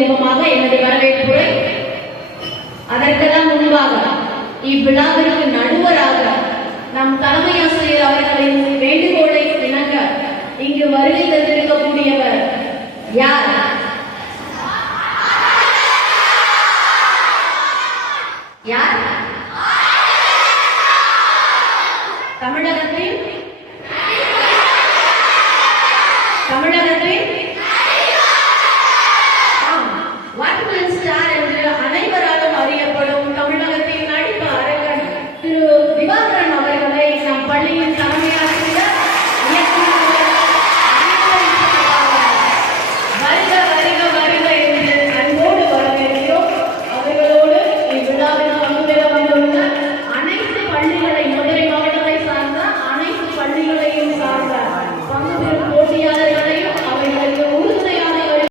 முகமாக என்னுடைய வரவேற்புரை. அதற்கெல்லாம் முன்பாக இவ்விழாவிற்கு நடுவராக நம் தலைமை ஆசிரியர் அவர்களின் வேண்டுகோளை இணங்க இங்கு வருகை தந்திருக்கக்கூடியவர் யார்? யார்? தமிழகத்தின்